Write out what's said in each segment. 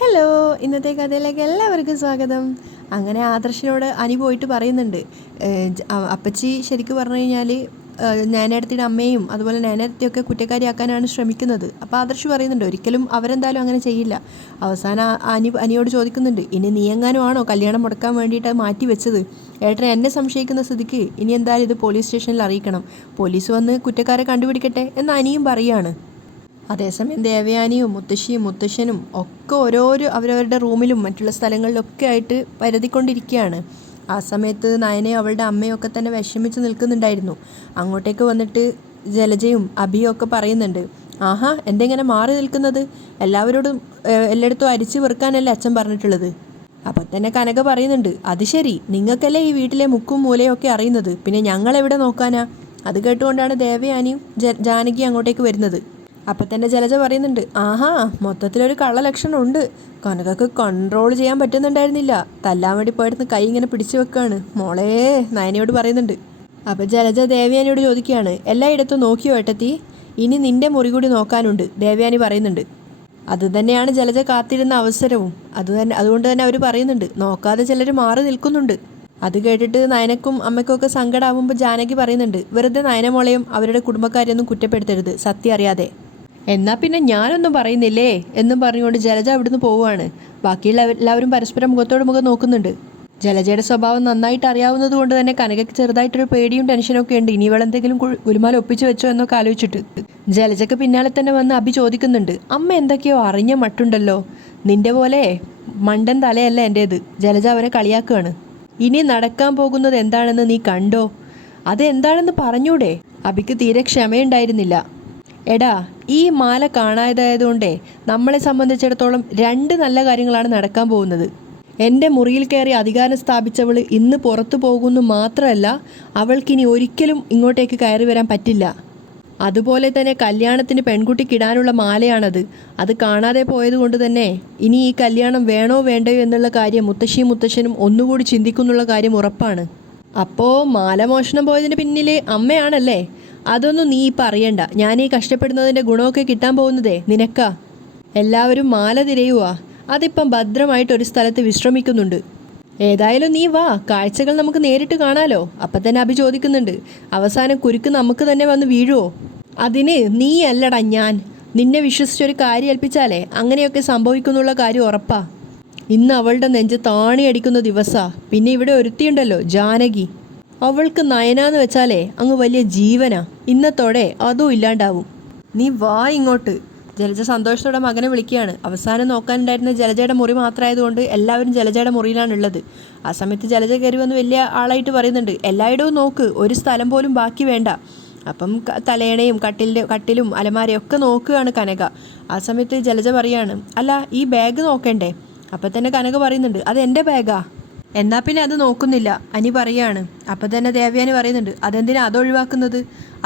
Hello, ഇന്നത്തെ കഥയിലേക്ക് എല്ലാവർക്കും സ്വാഗതം. അങ്ങനെ ആദർശിനോട് അനി പോയിട്ട് പറയുന്നുണ്ട്, അപ്പച്ചി ശരിക്കും പറഞ്ഞു കഴിഞ്ഞാൽ നാനേടത്തിയുടെ അമ്മയും അതുപോലെ നാനേടത്തിയൊക്കെ കുറ്റക്കാരിയാക്കാനാണ് ശ്രമിക്കുന്നത്. അപ്പോൾ ആദർശ് പറയുന്നുണ്ട് ഒരിക്കലും അവരെന്തായാലും അങ്ങനെ ചെയ്യില്ല. അവസാനം അനിയോട് ചോദിക്കുന്നുണ്ട്, ഇനി നീ എങ്ങാനും ആണോ കല്യാണം മുടക്കാൻ വേണ്ടിയിട്ട് മാറ്റി വെച്ചത്? ഏട്ടൻ എന്നെ സംശയിക്കുന്ന സ്ഥിതിക്ക് ഇനി എന്തായാലും ഇത് പോലീസ് സ്റ്റേഷനിൽ അറിയിക്കണം, പോലീസ് വന്ന് കുറ്റക്കാരെ കണ്ടുപിടിക്കട്ടെ എന്ന് അനിയും പറയുകയാണ്. അതേസമയം ദേവയാനിയും മുത്തശ്ശിയും മുത്തശ്ശനും ഒക്കെ ഓരോരോ അവരവരുടെ റൂമിലും മറ്റുള്ള സ്ഥലങ്ങളിലൊക്കെ ആയിട്ട് പരതിക്കൊണ്ടിരിക്കുകയാണ്. ആ സമയത്ത് നയനയും അവളുടെ അമ്മയും ഒക്കെ തന്നെ വിഷമിച്ച് നിൽക്കുന്നുണ്ടായിരുന്നു. അങ്ങോട്ടേക്ക് വന്നിട്ട് ജലജയും അഭിയും ഒക്കെ പറയുന്നുണ്ട്, ആഹാ എന്തെങ്ങനെ മാറി നിൽക്കുന്നത്, എല്ലാവരോടും എല്ലായിടത്തും അരിച്ചു വെറുക്കാനല്ലേ അച്ഛൻ പറഞ്ഞിട്ടുള്ളത്. അപ്പം തന്നെ കനക പറയുന്നുണ്ട്, അത് ശരി, നിങ്ങൾക്കല്ലേ ഈ വീട്ടിലെ മുക്കും മൂലയും ഒക്കെ അറിയുന്നത്, പിന്നെ ഞങ്ങളെവിടെ നോക്കാനാ? അത് കേട്ടുകൊണ്ടാണ് ദേവയാനിയും ജാനകി അങ്ങോട്ടേക്ക് വരുന്നത്. അപ്പം തന്നെ ജലജ പറയുന്നുണ്ട്, ആഹാ മൊത്തത്തിലൊരു കള്ളലക്ഷണം ഉണ്ട്, കനകക്ക് കൺട്രോൾ ചെയ്യാൻ പറ്റുന്നുണ്ടായിരുന്നില്ല, തല്ലാൻ വേണ്ടി പോയിരുന്ന് കൈ ഇങ്ങനെ പിടിച്ചു വെക്കാണ് മോളെ നയനയോട് പറയുന്നുണ്ട്. അപ്പം ജലജ ദേവയാനിയോട് ചോദിക്കുകയാണ്, എല്ലായിടത്തും നോക്കിയോ ഏട്ടത്തി, ഇനി നിന്റെ മുറി കൂടി നോക്കാനുണ്ട്, ദേവയാനി പറയുന്നുണ്ട്. അത് തന്നെയാണ് ജലജ കാത്തിരുന്ന അവസരവും. അതുകൊണ്ട് തന്നെ അവർ പറയുന്നുണ്ട്, നോക്കാതെ ചിലർ മാറി നിൽക്കുന്നുണ്ട്. അത് കേട്ടിട്ട് നയനക്കും അമ്മയ്ക്കും ഒക്കെ സങ്കടമാകുമ്പോൾ ജാനകി പറയുന്നുണ്ട്, വെറുതെ നയനമോളെയും അവരുടെ കുടുംബക്കാരെയൊന്നും കുറ്റപ്പെടുത്തരുത്, സത്യം അറിയാതെ. എന്നാൽ പിന്നെ ഞാനൊന്നും പറയുന്നില്ലേ എന്നും പറഞ്ഞുകൊണ്ട് ജലജ അവിടുന്ന് പോവുകയാണ്. ബാക്കിയുള്ള എല്ലാവരും പരസ്പരം മുഖത്തോട് മുഖം നോക്കുന്നുണ്ട്. ജലജയുടെ സ്വഭാവം നന്നായിട്ട് അറിയാവുന്നത് കൊണ്ട് തന്നെ കനകയ്ക്ക് ചെറുതായിട്ടൊരു പേടിയും ടെൻഷനൊക്കെ ഉണ്ട്, ഇനി ഇവളെന്തെങ്കിലും ഗുലുമാല ഒപ്പിച്ച് വെച്ചോ എന്നൊക്കെ ആലോചിച്ചിട്ട്. ജലജയ്ക്ക് പിന്നാലെ തന്നെ വന്ന് അഭി ചോദിക്കുന്നുണ്ട്, അമ്മ എന്തൊക്കെയോ അറിഞ്ഞ മട്ടുണ്ടല്ലോ, നിന്റെ പോലെ മണ്ടൻ തലയല്ല എൻ്റേത്. ജലജ അവരെ കളിയാക്കുകയാണ്. ഇനി നടക്കാൻ പോകുന്നത് എന്താണെന്ന് നീ കണ്ടോ, അത് എന്താണെന്ന് പറഞ്ഞൂടെ? അഭിക്ക് തീരെ ക്ഷമയുണ്ടായിരുന്നില്ല. എടാ, ഈ മാല കാണാതായതുകൊണ്ടേ നമ്മളെ സംബന്ധിച്ചിടത്തോളം രണ്ട് നല്ല കാര്യങ്ങളാണ് നടക്കാൻ പോകുന്നത്. എൻ്റെ മുറിയിൽ കയറി അധികാരം സ്ഥാപിച്ചവൾ ഇന്ന് പുറത്തു പോകുന്നു മാത്രമല്ല, അവൾക്കിനി ഒരിക്കലും ഇങ്ങോട്ടേക്ക് കയറി വരാൻ പറ്റില്ല. അതുപോലെ തന്നെ കല്യാണത്തിന് പെൺകുട്ടിക്കിടാനുള്ള മാലയാണത്. അത് കാണാതെ പോയതുകൊണ്ട് തന്നെ ഇനി ഈ കല്യാണം വേണോ വേണ്ടയോ എന്നുള്ള കാര്യം മുത്തശ്ശിയും മുത്തശ്ശനും ഒന്നുകൂടി ചിന്തിക്കുന്നുള്ള കാര്യം ഉറപ്പാണ്. അപ്പോൾ മാല മോഷണം പോയതിന് പിന്നിൽ അമ്മയാണല്ലേ? അതൊന്നും നീ ഇപ്പം അറിയണ്ട. ഞാൻ ഈ കഷ്ടപ്പെടുന്നതിൻ്റെ ഗുണമൊക്കെ കിട്ടാൻ പോകുന്നതേ നിനക്കാ. എല്ലാവരും മാല തിരയുവാ, അതിപ്പം ഭദ്രമായിട്ടൊരു സ്ഥലത്ത് വിശ്രമിക്കുന്നുണ്ട്. ഏതായാലും നീ വാ, കാഴ്ചകൾ നമുക്ക് നേരിട്ട് കാണാലോ. അപ്പം തന്നെ അഭി ചോദിക്കുന്നുണ്ട്, അവസാനം കുരുക്ക് നമുക്ക് തന്നെ വന്ന് വീഴുവോ? അതിന് നീ അല്ലടാ ഞാൻ. നിന്നെ വിശ്വസിച്ചൊരു കാര്യം ഏൽപ്പിച്ചാലേ അങ്ങനെയൊക്കെ സംഭവിക്കുന്നുള്ള കാര്യം ഉറപ്പാ. ഇന്ന് അവളുടെ നെഞ്ച് താണിയടിക്കുന്ന ദിവസാ. പിന്നെ ഇവിടെ ഒരുത്തിയുണ്ടല്ലോ, ജാനകി, അവൾക്ക് നയനാന്ന് വെച്ചാലേ അങ്ങ് വലിയ ജീവനാ. ഇന്നത്തോടെ അതും ഇല്ലാണ്ടാവും. നീ വാ ഇങ്ങോട്ട്. ജലജ സന്തോഷത്തോടെ മകനെ വിളിക്കുകയാണ്. അവസാനം നോക്കാനുണ്ടായിരുന്ന ജലജയുടെ മുറി മാത്രമായതുകൊണ്ട് എല്ലാവരും ജലജയുടെ മുറിയിലാണുള്ളത്. ആ സമയത്ത് ജലജ കയറി വന്ന് വലിയ ആളായിട്ട് പറയുന്നുണ്ട്, എല്ലായിടവും നോക്ക്, ഒരു സ്ഥലം പോലും ബാക്കി വേണ്ട. അപ്പം തലയണയും കട്ടിലും അലമാരയും ഒക്കെ നോക്കുകയാണ് കനക. ആ സമയത്ത് ജലജ പറയാണ്, അല്ല ഈ ബാഗ് നോക്കണ്ടേ? അപ്പം തന്നെ കനക പറയുന്നുണ്ട്, അത് എൻ്റെ ബാഗാ. എന്നാൽ പിന്നെ അത് നോക്കുന്നില്ല അനി പറയാണ്. അപ്പം തന്നെ ദേവയാനി പറയുന്നുണ്ട്, അതെന്തിനാ അതൊഴിവാക്കുന്നത്?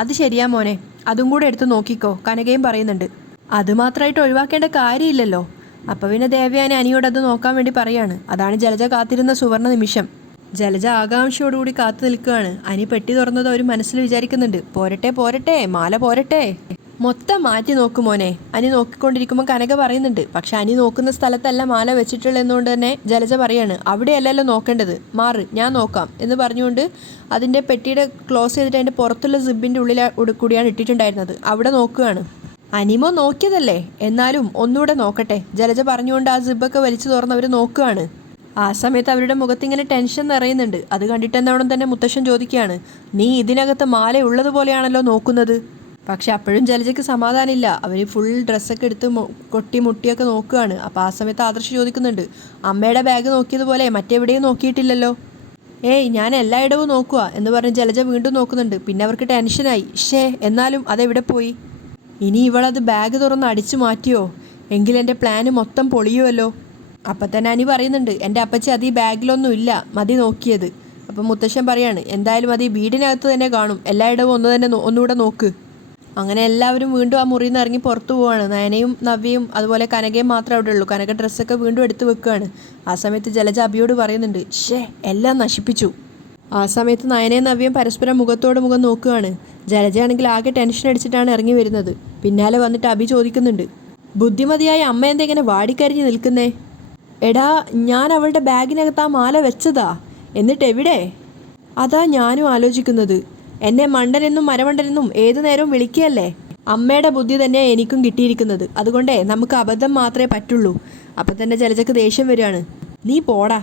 അത് ശരിയാ മോനെ, അതും കൂടെ എടുത്ത് നോക്കിക്കോ, കനകയും പറയുന്നുണ്ട്. അത് മാത്രമായിട്ട് ഒഴിവാക്കേണ്ട കാര്യമില്ലല്ലോ. അപ്പം പിന്നെ ദേവയാനി അനിയോട് അത് നോക്കാൻ വേണ്ടി പറയാണ്. അതാണ് ജലജ കാത്തിരുന്ന സുവർണ നിമിഷം. ജലജ ആകാംക്ഷയോടുകൂടി കാത്തു നിൽക്കുകയാണ്. അനി പെട്ടി തുറന്നത് അവർ മനസ്സിൽ വിചാരിക്കുന്നുണ്ട്, പോരട്ടെ പോരട്ടെ, മാല പോരട്ടെ. മൊത്തം മാറ്റി നോക്കും മോനെ. അനി നോക്കിക്കൊണ്ടിരിക്കുമ്പോൾ കനക പറയുന്നുണ്ട്, പക്ഷെ അനി നോക്കുന്ന സ്ഥലത്തല്ല മാല വെച്ചിട്ടുള്ളതെന്നുകൊണ്ട് തന്നെ ജലജ പറയാണ്, അവിടെയല്ലല്ലോ നോക്കേണ്ടത്, മാറ്, ഞാൻ നോക്കാം എന്ന് പറഞ്ഞുകൊണ്ട് അതിൻ്റെ പെട്ടിയുടെ ക്ലോസ് ചെയ്തിട്ട് അതിൻ്റെ പുറത്തുള്ള സിബിൻ്റെ ഉള്ളിൽ കൂടിയാണ് ഇട്ടിട്ടുണ്ടായിരുന്നത്. അവിടെ നോക്കുകയാണ്. അനിമോ നോക്കിയതല്ലേ, എന്നാലും ഒന്നുകൂടെ നോക്കട്ടെ. ജലജ പറഞ്ഞുകൊണ്ട് ആ സിബൊക്കെ വലിച്ചു തുറന്നവർ നോക്കുകയാണ്. ആ സമയത്ത് അവരുടെ മുഖത്തിങ്ങനെ ടെൻഷൻ നിറയുന്നുണ്ട്. അത് കണ്ടിട്ടെന്നോണം തന്നെ മുത്തശ്ശൻ ചോദിക്കുകയാണ്, നീ ഇതിനകത്ത് മാല ഉള്ളതുപോലെയാണല്ലോ നോക്കുന്നത്. പക്ഷെ അപ്പോഴും ജലജയ്ക്ക് സമാധാനമില്ല. അവർ ഫുൾ ഡ്രസ്സൊക്കെ എടുത്ത് കൊട്ടി മുട്ടിയൊക്കെ നോക്കുകയാണ്. അപ്പോൾ ആ സമയത്ത് ആദർശ് ചോദിക്കുന്നുണ്ട്, അമ്മയുടെ ബാഗ് നോക്കിയതുപോലെ മറ്റെവിടെയും നോക്കിയിട്ടില്ലല്ലോ? ഏയ് ഞാൻ എല്ലായിടവും നോക്കുക എന്ന് പറഞ്ഞ് ജലജ വീണ്ടും നോക്കുന്നുണ്ട്. പിന്നെ അവർക്ക് ടെൻഷനായി, എന്നാലും അതെവിടെ പോയി? ഇനി ഇവളത് ബാഗ് തുറന്ന് അടിച്ചു മാറ്റിയോ എങ്കിൽ എൻ്റെ പ്ലാന് മൊത്തം പൊളിയുമല്ലോ. അപ്പം തന്നെ അനി പറയുന്നുണ്ട്, എൻ്റെ അപ്പച്ചി അത് ഈ ബാഗിലൊന്നും ഇല്ല, മതി നോക്കിയത്. അപ്പം മുത്തശ്ശൻ പറയാണ്, എന്തായാലും അത് ഈ വീടിനകത്ത് തന്നെ കാണും, എല്ലായിടവും ഒന്നുകൂടെ നോക്ക്. അങ്ങനെ എല്ലാവരും വീണ്ടും ആ മുറിയിൽ നിന്ന് ഇറങ്ങി പുറത്തു പോവാണ്. നയനയും നവ്യയും അതുപോലെ കനകയും മാത്രമേ അവിടെ ഉള്ളൂ. കനക ഡ്രസ്സൊക്കെ വീണ്ടും എടുത്ത് വെക്കുകയാണ്. ആ സമയത്ത് ജലജ അഭിയോട് പറയുന്നുണ്ട്, എല്ലാം നശിപ്പിച്ചു. ആ സമയത്ത് നയനയും നവ്യയും പരസ്പരം മുഖത്തോട് മുഖം നോക്കുകയാണ്. ജലജയാണെങ്കിൽ ആകെ ടെൻഷൻ അടിച്ചിട്ടാണ് ഇറങ്ങി വരുന്നത്. പിന്നാലെ വന്നിട്ട് അഭി ചോദിക്കുന്നുണ്ട്, ബുദ്ധിമതിയായ അമ്മ എന്താ ഇങ്ങനെ വാടിക്കരിഞ്ഞ് നിൽക്കുന്നേ? എടാ, ഞാൻ അവളുടെ ബാഗിനകത്ത് ആ മാല വെച്ചതാ. എന്നിട്ട് എവിടെ? അതാ ഞാനും ആലോചിക്കുന്നത്. എന്നെ മണ്ടനെന്നും മരമണ്ടനെന്നും ഏതു നേരവും വിളിക്കുകയല്ലേ. അമ്മയുടെ ബുദ്ധി തന്നെയാണ് എനിക്കും കിട്ടിയിരിക്കുന്നത്. അതുകൊണ്ടേ നമുക്ക് അബദ്ധം മാത്രമേ പറ്റുള്ളൂ. അപ്പം തന്നെ ജലജക്ക് ദേഷ്യം വരികയാണ്. നീ പോടാ.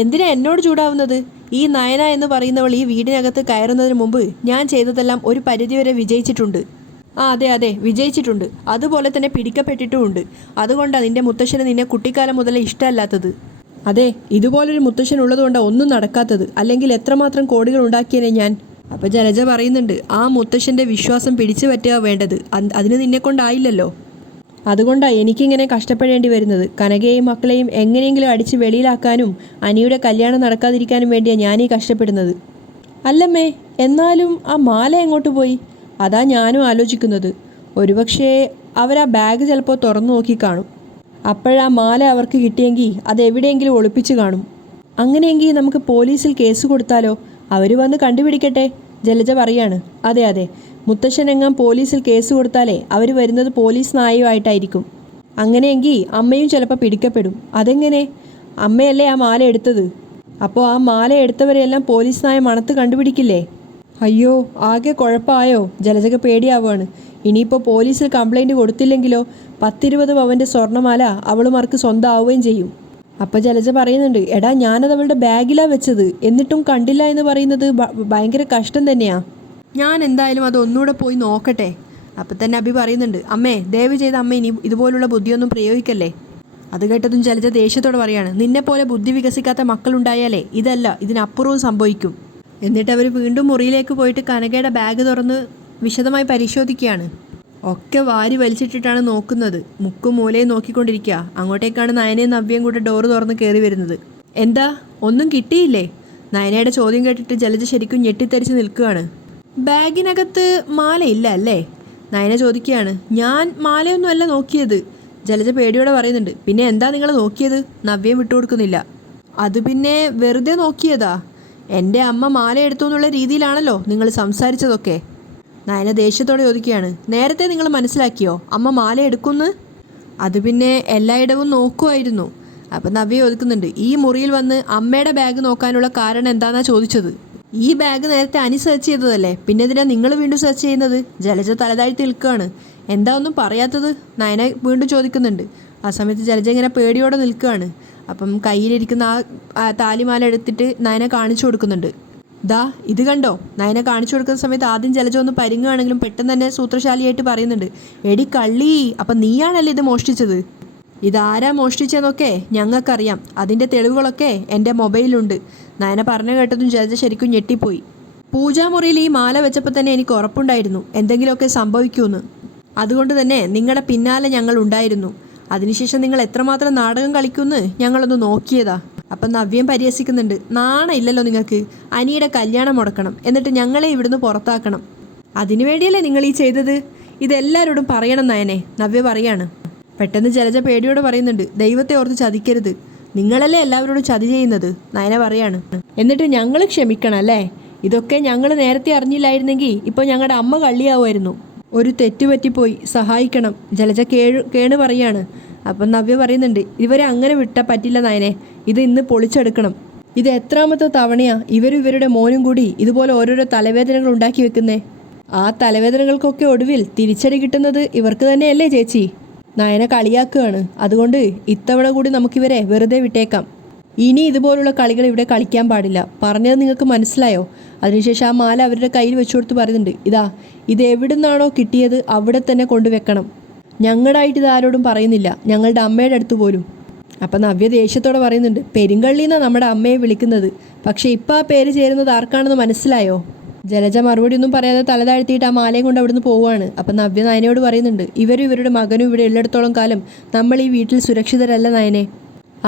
എന്തിനാ എന്നോട് ചൂടാവുന്നത്? ഈ നയന എന്ന് പറയുന്നവൾ ഈ വീടിനകത്ത് കയറുന്നതിന് മുമ്പ് ഞാൻ ചെയ്തതെല്ലാം ഒരു പരിധിവരെ വിജയിച്ചിട്ടുണ്ട്. അതെ വിജയിച്ചിട്ടുണ്ട്. അതുപോലെ തന്നെ പിടിക്കപ്പെട്ടിട്ടുമുണ്ട്. അതുകൊണ്ടാണ് നിന്റെ മുത്തശ്ശന് നിന്നെ കുട്ടിക്കാലം മുതലേ ഇഷ്ടമല്ലാത്തത്. അതെ, ഇതുപോലൊരു മുത്തശ്ശൻ ഉള്ളതുകൊണ്ടാണ് ഒന്നും നടക്കാത്തത്. അല്ലെങ്കിൽ എത്രമാത്രം കോടികൾ ഉണ്ടാക്കിയേനെ ഞാൻ. അപ്പം ജലജ പറയുന്നുണ്ട്, ആ മുത്തശ്ശൻ്റെ വിശ്വാസം പിടിച്ചു പറ്റുക വേണ്ടത്. അതിന് നിന്നെക്കൊണ്ടായില്ലല്ലോ. അതുകൊണ്ടാണ് എനിക്കിങ്ങനെ കഷ്ടപ്പെടേണ്ടി വരുന്നത്. കനകയെയും മക്കളെയും എങ്ങനെയെങ്കിലും അടിച്ച് വെളിയിലാക്കാനും അനിയുടെ കല്യാണം നടക്കാതിരിക്കാനും വേണ്ടിയാണ് ഞാനീ കഷ്ടപ്പെടുന്നത്. അല്ലമ്മേ, എന്നാലും ആ മാല എങ്ങോട്ട് പോയി? അതാ ഞാനും ആലോചിക്കുന്നത്. ഒരുപക്ഷേ അവരാ ബാഗ് ചിലപ്പോൾ തുറന്നു നോക്കി കാണും. അപ്പോഴാ മാല അവർക്ക് കിട്ടിയെങ്കിൽ അതെവിടെയെങ്കിലും ഒളിപ്പിച്ച് കാണും. അങ്ങനെയെങ്കിൽ നമുക്ക് പോലീസിൽ കേസ് കൊടുത്താലോ? അവർ വന്ന് കണ്ടുപിടിക്കട്ടെ. ജലജ പറയാണ്. അതെ, മുത്തശ്ശനെങ്ങാൻ പോലീസിൽ കേസ് കൊടുത്താലേ അവർ വരുന്നത് പോലീസ് നായയുമായിട്ടായിരിക്കും. അങ്ങനെയെങ്കിൽ അമ്മയും ചിലപ്പോൾ പിടിക്കപ്പെടും. അതെങ്ങനെ? അമ്മയല്ലേ ആ മാല എടുത്തത്. അപ്പോൾ ആ മാല എടുത്തവരെയെല്ലാം പോലീസ് നായ മണത്ത് കണ്ടുപിടിക്കില്ലേ? അയ്യോ, ആകെ കുഴപ്പമായോ? ജലജക്ക് പേടിയാവുകയാണ്. ഇനിയിപ്പോൾ പോലീസിൽ കംപ്ലൈൻറ്റ് കൊടുത്തില്ലെങ്കിലോ? 10-20 പവൻ്റെ സ്വർണ്ണമാല അവളുമാർക്ക് സ്വന്തമാവുകയും ചെയ്യും. അപ്പോൾ ജലജ പറയുന്നുണ്ട്, എടാ ഞാനത് അവളുടെ ബാഗിലാണ് വെച്ചത്, എന്നിട്ടും കണ്ടില്ല എന്ന് പറയുന്നത് ഭയങ്കര കഷ്ടം തന്നെയാണ്. ഞാൻ എന്തായാലും അത് ഒന്നുകൂടെ പോയി നോക്കട്ടെ. അപ്പം തന്നെ അഭി പറയുന്നുണ്ട്, അമ്മേ ദയവ് ചെയ്ത് അമ്മ ഇനി ഇതുപോലുള്ള ബുദ്ധിയൊന്നും പ്രയോഗിക്കല്ലേ. അത് കേട്ടതും ജലജ ദേഷ്യത്തോടെ പറയാണ്, നിന്നെപ്പോലെ ബുദ്ധി വികസിക്കാത്ത മക്കളുണ്ടായാലേ ഇതിനപ്പുറവും സംഭവിക്കും. എന്നിട്ട് അവർ വീണ്ടും മുറിയിലേക്ക് പോയിട്ട് കനകയുടെ ബാഗ് തുറന്ന് വിശദമായി പരിശോധിക്കുകയാണ്. ഒക്കെ വാരി വലിച്ചിട്ടിട്ടാണ് നോക്കുന്നത്. മുക്കും മൂലയും നോക്കിക്കൊണ്ടിരിക്കുക. അങ്ങോട്ടേക്കാണ് നയനയും നവ്യയും കൂടെ ഡോറ് തുറന്ന് കയറി വരുന്നത്. എന്താ, ഒന്നും കിട്ടിയില്ലേ? നയനയുടെ ചോദ്യം കേട്ടിട്ട് ജലജ ശരിക്കും ഞെട്ടിത്തെറിച്ച് നിൽക്കുകയാണ്. ബാഗിനകത്ത് മാലയില്ല അല്ലേ? നയന ചോദിക്കുകയാണ്. ഞാൻ മാലയൊന്നുമല്ല നോക്കിയത്. ജലജ പേടിയോടെ പറയുന്നുണ്ട്. പിന്നെ എന്താ നിങ്ങൾ നോക്കിയത്? നവ്യം വിട്ടുകൊടുക്കുന്നില്ല. അത് പിന്നെ വെറുതെ നോക്കിയതാ. എൻ്റെ അമ്മ മാല എടുത്തു എന്നുള്ള രീതിയിലാണല്ലോ നിങ്ങൾ സംസാരിച്ചതൊക്കെ. നയന ദേഷ്യത്തോടെ ചോദിക്കുകയാണ്. നേരത്തെ നിങ്ങൾ മനസ്സിലാക്കിയോ അമ്മ മാല എടുക്കുമെന്ന്? അത് പിന്നെ എല്ലായിടവും നോക്കുമായിരുന്നു. അപ്പം നവ്യ ചോദിക്കുന്നുണ്ട്, ഈ മുറിയിൽ വന്ന് അമ്മയുടെ ബാഗ് നോക്കാനുള്ള കാരണം എന്താണെന്നാണ് ചോദിച്ചത്. ഈ ബാഗ് നേരത്തെ അനി സെർച്ച് ചെയ്തതല്ലേ, പിന്നെ ഇതിനാ നിങ്ങൾ വീണ്ടും സെർച്ച് ചെയ്യുന്നത്? ജലജ തലതാഴ്ത്തി നിൽക്കുകയാണ്. എന്താ ഒന്നും പറയാത്തത്? നയന വീണ്ടും ചോദിക്കുന്നുണ്ട്. ആ സമയത്ത് ജലജ ഇങ്ങനെ പേടിയോടെ നിൽക്കുകയാണ്. അപ്പം കയ്യിലിരിക്കുന്ന ആ താലിമാല എടുത്തിട്ട് നയന കാണിച്ചു കൊടുക്കുന്നുണ്ട്. ദാ ഇത് കണ്ടോ? നയന കാണിച്ചു കൊടുക്കുന്ന സമയത്ത് ആദ്യം ജലജ ഒന്ന് പരിങ്ങുകയാണെങ്കിലും പെട്ടെന്ന് തന്നെ സൂത്രശാലിയായിട്ട് പറയുന്നുണ്ട്, എടി കള്ളി, അപ്പം നീയാണല്ലേ ഇത് മോഷ്ടിച്ചത്? ഇതാരാ മോഷ്ടിച്ചതെന്നൊക്കെ ഞങ്ങൾക്കറിയാം. അതിൻ്റെ തെളിവുകളൊക്കെ എൻ്റെ മൊബൈലിലുണ്ട്. നയന പറഞ്ഞു കേട്ടതും ജലജ ശരിക്കും ഞെട്ടിപ്പോയി. പൂജാമുറിയിൽ ഈ മാല വെച്ചപ്പോൾ തന്നെ എനിക്ക് ഉറപ്പുണ്ടായിരുന്നു എന്തെങ്കിലുമൊക്കെ സംഭവിക്കുമെന്ന്. അതുകൊണ്ട് തന്നെ നിങ്ങളുടെ പിന്നാലെ ഞങ്ങൾ ഉണ്ടായിരുന്നു. അതിനുശേഷം നിങ്ങൾ എത്രമാത്രം നാടകം കളിക്കുമെന്ന് ഞങ്ങളൊന്ന് നോക്കിയതാ. അപ്പം നവ്യം പരിഹസിക്കുന്നുണ്ട്. നാണമില്ലല്ലോ നിങ്ങൾക്ക്? അനിയുടെ കല്യാണം മുടക്കണം, എന്നിട്ട് ഞങ്ങളെ ഇവിടുന്ന് പുറത്താക്കണം. അതിനുവേണ്ടിയല്ലേ നിങ്ങൾ ഈ ചെയ്തത്? ഇതെല്ലാവരോടും പറയണം നയനെ, നവ്യ പറയാണ്. പെട്ടെന്ന് ജലജ പേടിയോട് പറയുന്നുണ്ട്, ദൈവത്തെ ഓർത്ത് ചതിക്കരുത്. നിങ്ങളല്ലേ എല്ലാവരോടും ചതി ചെയ്യുന്നത്, നയന പറയാണ്. എന്നിട്ട് ഞങ്ങൾ ക്ഷമിക്കണം അല്ലേ? ഇതൊക്കെ ഞങ്ങൾ നേരത്തെ അറിഞ്ഞില്ലായിരുന്നെങ്കിൽ ഇപ്പോൾ ഞങ്ങളുടെ അമ്മ കള്ളിയാവുമായിരുന്നു. ഒരു തെറ്റുപറ്റിപ്പോയി, സഹായിക്കണം, ജലജ കേണ് പറയാണ്. അപ്പം നവ്യ പറയുന്നുണ്ട്, ഇവരെ അങ്ങനെ വിട്ടാൽ പറ്റില്ല നയനെ, ഇത് ഇന്ന് പൊളിച്ചെടുക്കണം. ഇത് എത്രാമത്തെ തവണയാണ് ഇവരുടെ മോനും കൂടി ഇതുപോലെ ഓരോരോ തലവേദനകൾ ഉണ്ടാക്കി വെക്കുന്നേ. ആ തലവേദനകൾക്കൊക്കെ ഒടുവിൽ തിരിച്ചടി കിട്ടുന്നത് ഇവർക്ക് തന്നെയല്ലേ ചേച്ചി? നയന കളിയാക്കുകയാണ്. അതുകൊണ്ട് ഇത്തവണ കൂടി നമുക്കിവരെ വെറുതെ വിട്ടേക്കാം. ഇനി ഇതുപോലുള്ള കളികൾ ഇവിടെ കളിക്കാൻ പാടില്ല. പറഞ്ഞത് നിങ്ങൾക്ക് മനസ്സിലായോ? അതിനുശേഷം ആ മാല അവരുടെ കയ്യിൽ വെച്ചു കൊടുത്ത് പറയുന്നുണ്ട്, ഇത് എവിടുന്നാണോ കിട്ടിയത് അവിടെ തന്നെ കൊണ്ടുവെക്കണം. ഞങ്ങളായിട്ട് ഇതാരോടും പറയുന്നില്ല, ഞങ്ങളുടെ അമ്മയുടെ അടുത്ത് പോലും. അപ്പം നവ്യ ദേഷ്യത്തോടെ പറയുന്നുണ്ട്, പെരുങ്കള്ളിന്നാണ് നമ്മുടെ അമ്മയെ വിളിക്കുന്നത്, പക്ഷേ ഇപ്പം ആ പേര് ചേരുന്നത് ആർക്കാണെന്ന് മനസ്സിലായോ? ജലജ മറുപടി ഒന്നും പറയാതെ തലതാഴ്ത്തിയിട്ട് ആ മാലയും കൊണ്ട് അവിടുന്ന് പോവുകയാണ്. അപ്പം നവ്യ നയനയോട് പറയുന്നുണ്ട്, ഇവരുടെ മകനും ഇവിടെ ഉള്ളിടത്തോളം കാലം നമ്മൾ ഈ വീട്ടിൽ സുരക്ഷിതരല്ല നയനെ.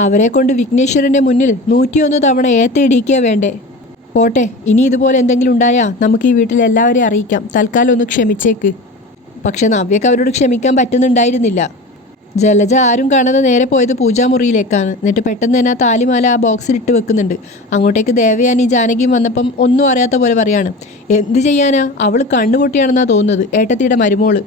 അവരെ കൊണ്ട് വിഘ്നേശ്വരൻ്റെ മുന്നിൽ 101 തവണ ഏത്തയിടിക്കുക വേണ്ടേ? പോട്ടെ, ഇനി ഇതുപോലെ എന്തെങ്കിലും ഉണ്ടായാൽ നമുക്ക് ഈ വീട്ടിൽ എല്ലാവരെയും അറിയിക്കാം. തൽക്കാലം ഒന്ന് ക്ഷമിച്ചേക്ക്. പക്ഷെ നവ്യക്ക് അവരോട് ക്ഷമിക്കാൻ പറ്റുന്നുണ്ടായിരുന്നില്ല. ജലജ ആരും കാണാതെ നേരെ പോയത് പൂജാമുറിയിലേക്കാണ്. എന്നിട്ട് പെട്ടെന്ന് തന്നെ ആ താലിമാല ആ ബോക്സിലിട്ട് വെക്കുന്നുണ്ട്. അങ്ങോട്ടേക്ക് ദേവയാനി ജാനകിയും വന്നപ്പം ഒന്നും അറിയാത്ത പോലെ പറയാണ്, എന്ത് ചെയ്യാനാ, അവൾ കണ്ണുപൊട്ടിയാണെന്നാണ് തോന്നുന്നത്. ഏട്ടത്തിയുടെ മരുമോള്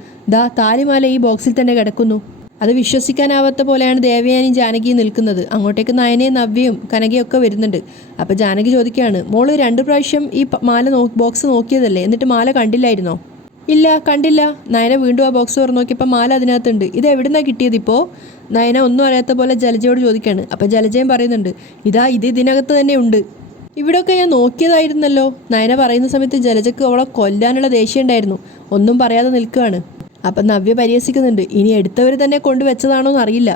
താലിമാല ഈ ബോക്സിൽ തന്നെ കിടക്കുന്നു. അത് വിശ്വസിക്കാനാവാത്ത പോലെയാണ് ദേവയാനിയും ജാനകിയും നിൽക്കുന്നത്. അങ്ങോട്ടേക്ക് നയനയും നവ്യയും കനകയും ഒക്കെ വരുന്നുണ്ട്. അപ്പോൾ ജാനകി ചോദിക്കുകയാണ്, മോള് 2 പ്രാവശ്യം ഈ മാല ബോക്സ് നോക്കിയതല്ലേ, എന്നിട്ട് മാല കണ്ടില്ലായിരുന്നോ? ഇല്ല, കണ്ടില്ല. നയന വീണ്ടും ആ ബോക്സ് തുറന്ന് നോക്കിയപ്പോൾ മാല അതിനകത്തുണ്ട്. ഇത് എവിടുന്നാണ് കിട്ടിയത് ഇപ്പോൾ? നയന ഒന്നും അറിയാത്ത പോലെ ജലജയോട് ചോദിക്കുകയാണ്. അപ്പോൾ ജലജയും പറയുന്നുണ്ട്, ഇത് ഇതിനകത്ത് തന്നെ ഉണ്ട്. ഇവിടെയൊക്കെ ഞാൻ നോക്കിയതായിരുന്നല്ലോ. നയന പറയുന്ന സമയത്ത് ജലജയ്ക്ക് അവളെ കൊല്ലാനുള്ള ദേഷ്യം ഉണ്ടായിരുന്നു. ഒന്നും പറയാതെ നിൽക്കുകയാണ്. അപ്പം നവ്യ പരിഹസിക്കുന്നുണ്ട്, ഇനി എടുത്തവർ തന്നെ കൊണ്ടുവച്ചതാണോ എന്നറിയില്ല.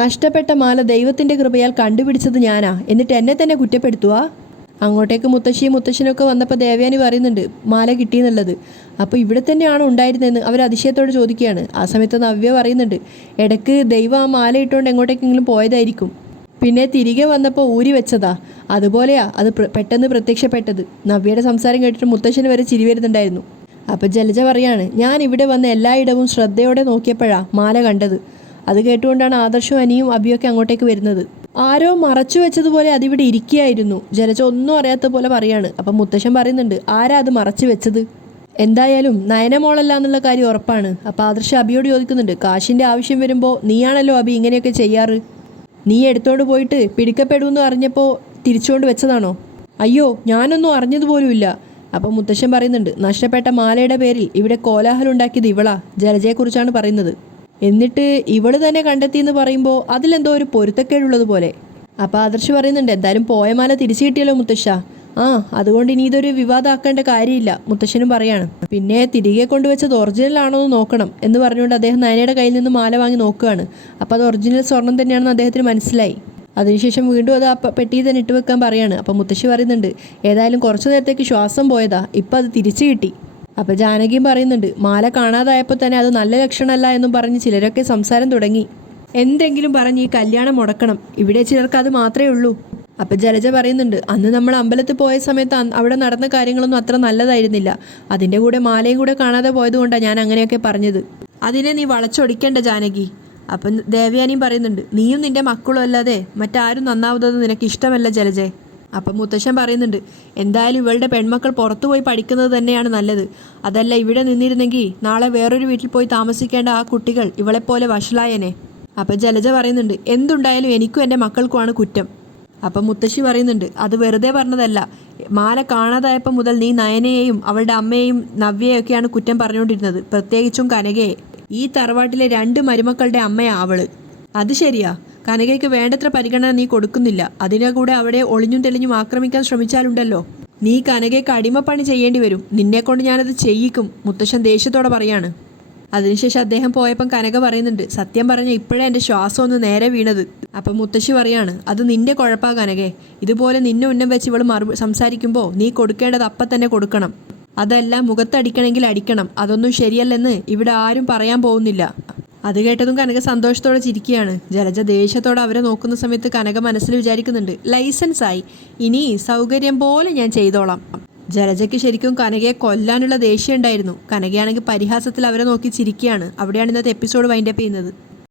നഷ്ടപ്പെട്ട മാല ദൈവത്തിൻ്റെ കൃപയാൽ കണ്ടുപിടിച്ചത് ഞാനാ, എന്നിട്ട് എന്നെ തന്നെ കുറ്റപ്പെടുത്തുക. അങ്ങോട്ടേക്ക് മുത്തശ്ശിയും മുത്തശ്ശനൊക്കെ വന്നപ്പോൾ ദേവയാനി പറയുന്നുണ്ട് മാല കിട്ടിയെന്നുള്ളത്. അപ്പോൾ ഇവിടെ തന്നെയാണോ ഉണ്ടായിരുന്നതെന്ന് അവർ അതിശയത്തോട് ചോദിക്കുകയാണ്. ആ സമയത്ത് നവ്യ പറയുന്നുണ്ട്, ഇടയ്ക്ക് ദൈവം ആ മാല ഇട്ടുകൊണ്ട് എങ്ങോട്ടേക്കെങ്കിലും പോയതായിരിക്കും, പിന്നെ തിരികെ വന്നപ്പോൾ ഊരി വെച്ചതാ, അതുപോലെയാ അത് പെട്ടെന്ന് പ്രത്യക്ഷപ്പെട്ടത്. നവ്യയുടെ സംസാരം കേട്ടിട്ട് മുത്തശ്ശന് വരെ ചിരി വരുന്നുണ്ടായിരുന്നു. അപ്പോൾ ജലജ പറയാണ്, ഞാൻ ഇവിടെ വന്ന് എല്ലായിടവും ശ്രദ്ധയോടെ നോക്കിയപ്പോഴാ മാല കണ്ടത്. അത് കേട്ടുകൊണ്ടാണ് ആദർശവും അനിയും അഭിയൊക്കെ അങ്ങോട്ടേക്ക് വരുന്നത്. ആരോ മറച്ചു വെച്ചതുപോലെ അതിവിടെ ഇരിക്കുകയായിരുന്നു. ജലജ ഒന്നും അറിയാത്ത പോലെ പറയാണ്. അപ്പം മുത്തശ്ശൻ പറയുന്നുണ്ട്, ആരാ അത് മറച്ചു വെച്ചത്? എന്തായാലും നയനമോളല്ല എന്നുള്ള കാര്യം ഉറപ്പാണ്. അപ്പോൾ ആദർശ അഭിയോട് ചോദിക്കുന്നുണ്ട്, കാശിൻ്റെ ആവശ്യം വരുമ്പോൾ നീയാണല്ലോ അഭി ഇങ്ങനെയൊക്കെ ചെയ്യാറ്, നീ എടുത്തോണ്ട് പോയിട്ട് പിടിക്കപ്പെടുമെന്ന് അറിഞ്ഞപ്പോൾ തിരിച്ചുകൊണ്ട് വെച്ചതാണോ? അയ്യോ, ഞാനൊന്നും അറിഞ്ഞതുപോലുമില്ല. അപ്പോൾ മുത്തശ്ശൻ പറയുന്നുണ്ട്, നഷ്ടപ്പെട്ട മാലയുടെ പേരിൽ ഇവിടെ കോലാഹലം ഉണ്ടാക്കിയത് ഇവളാ, ജലജയെക്കുറിച്ചാണ് പറയുന്നത്. എന്നിട്ട് ഇവള് തന്നെ കണ്ടെത്തിയെന്ന് പറയുമ്പോൾ അതിലെന്തോ ഒരു പൊരുത്തക്കേടുള്ളതുപോലെ. അപ്പോൾ ആദർശ് പറയുന്നുണ്ട്, എന്തായാലും പോയ മാല തിരിച്ചു കിട്ടിയല്ലോ മുത്തശ്ശ. അതുകൊണ്ട് ഇനി ഇതൊരു വിവാദമാക്കേണ്ട കാര്യമില്ല, മുത്തശ്ശനും പറയാണ്. പിന്നെ തിരികെ കൊണ്ടുവച്ചത് ഒറിജിനൽ ആണോ എന്ന് നോക്കണം എന്ന് പറഞ്ഞുകൊണ്ട് അദ്ദേഹം നയനയുടെ കയ്യിൽ നിന്ന് മാല വാങ്ങി നോക്കുകയാണ്. അപ്പോൾ അത് ഒറിജിനൽ സ്വർണം തന്നെയാണെന്ന് അദ്ദേഹത്തിന് മനസ്സിലായി. അതിനുശേഷം വീണ്ടും അത് ആ പെട്ടിയിൽ തന്നെ ഇട്ട് വെക്കാൻ പറയാണ്. അപ്പോൾ മുത്തശ്ശി പറയുന്നുണ്ട്, ഏതായാലും കുറച്ചു നേരത്തേക്ക് ശ്വാസം പോയതാ, ഇപ്പം അത് തിരിച്ചു കിട്ടി. അപ്പോൾ ജാനകിയും പറയുന്നുണ്ട്, മാല കാണാതായപ്പോൾ തന്നെ അത് നല്ല ലക്ഷണമല്ല എന്നും പറഞ്ഞ് ചിലരൊക്കെ സംസാരം തുടങ്ങി. എന്തെങ്കിലും പറഞ്ഞ് ഈ കല്യാണം മുടക്കണം, ഇവിടെ ചിലർക്ക് അത് മാത്രമേ ഉള്ളൂ. അപ്പം ജലജ പറയുന്നുണ്ട്, അന്ന് നമ്മൾ അമ്പലത്തിൽ പോയ സമയത്ത് അവിടെ നടന്ന കാര്യങ്ങളൊന്നും അത്ര നല്ലതായിരുന്നില്ല, അതിൻ്റെ കൂടെ മാലയും കൂടെ കാണാതെ പോയതുകൊണ്ടാണ് ഞാൻ അങ്ങനെയൊക്കെ പറഞ്ഞത്. അതിനെ നീ വളച്ചൊടിക്കേണ്ട ജാനകി. അപ്പം ദേവയാനിയും പറയുന്നുണ്ട്, നീയും നിൻ്റെ മക്കളും അല്ലാതെ മറ്റാരും നന്നാവുന്നത് നിനക്ക് ഇഷ്ടമല്ല ജലജെ. അപ്പം മുത്തശ്ശൻ പറയുന്നുണ്ട്, എന്തായാലും ഇവളുടെ പെൺമക്കൾ പുറത്തു പോയി പഠിക്കുന്നത് തന്നെയാണ് നല്ലത്. അതല്ല ഇവിടെ നിന്നിരുന്നെങ്കിൽ നാളെ വേറൊരു വീട്ടിൽ പോയി താമസിക്കേണ്ട ആ കുട്ടികൾ ഇവളെപ്പോലെ വഷളായനെ. അപ്പം ജലജ പറയുന്നുണ്ട്, എന്തുണ്ടായാലും എനിക്കും എൻ്റെ മക്കൾക്കുമാണ് കുറ്റം. അപ്പം മുത്തശ്ശി പറയുന്നുണ്ട്, അത് വെറുതെ പറഞ്ഞതല്ല, മാല കാണാതായപ്പോൾ മുതൽ നീ നയനയെയും അവളുടെ അമ്മയെയും നവ്യയൊക്കെയാണ് കുറ്റം പറഞ്ഞുകൊണ്ടിരുന്നത്, പ്രത്യേകിച്ചും കനകയെ. ഈ തറവാട്ടിലെ 2 മരുമക്കളുടെ അമ്മയാ അവള്. അത് ശരിയാ, കനകയ്ക്ക് വേണ്ടത്ര പരിഗണന നീ കൊടുക്കുന്നില്ല. അതിനെ കൂടെ അവിടെ ഒളിഞ്ഞും തെളിഞ്ഞും ആക്രമിക്കാൻ ശ്രമിച്ചാലുണ്ടല്ലോ, നീ കനകയ്ക്ക് അടിമപ്പണി ചെയ്യേണ്ടി വരും. നിന്നെക്കൊണ്ട് ഞാനത് ചെയ്യിക്കും, മുത്തശ്ശൻ ദേഷ്യത്തോടെ പറയാണ്. അതിനുശേഷം അദ്ദേഹം പോയപ്പം കനക പറയുന്നുണ്ട്, സത്യം പറഞ്ഞ ഇപ്പോഴേ എൻ്റെ ശ്വാസം ഒന്ന് നേരെ വീണത്. അപ്പം മുത്തശ്ശി പറയാണ്, അത് നിന്റെ കുഴപ്പാ കനകെ, ഇതുപോലെ നിന്നെ ഉന്നം വെച്ച് ഇവൾ സംസാരിക്കുമ്പോൾ നീ കൊടുക്കേണ്ടത് അപ്പം തന്നെ കൊടുക്കണം. അതല്ല മുഖത്തടിക്കണമെങ്കിൽ അടിക്കണം. അതൊന്നും ശരിയല്ലെന്ന് ഇവിടെ ആരും പറയാൻ പോകുന്നില്ല. അത് കേട്ടതും കനക സന്തോഷത്തോടെ ചിരിക്കുകയാണ്. ജലജ ദേഷ്യത്തോടെ അവരെ നോക്കുന്ന സമയത്ത് കനക മനസ്സിൽ വിചാരിക്കുന്നുണ്ട്, ലൈസൻസായി, ഇനി സൗകര്യം പോലെ ഞാൻ ചെയ്തോളാം. ജലജയ്ക്ക് ശരിക്കും കനകയെ കൊല്ലാനുള്ള ദേഷ്യം ഉണ്ടായിരുന്നു. കനകയാണെങ്കിൽ പരിഹാസത്തിൽ അവരെ നോക്കി ചിരിക്കുകയാണ്. അവിടെയാണ് ഇന്നത്തെ എപ്പിസോഡ് വൈൻഡപ്പ് ചെയ്യുന്നത്.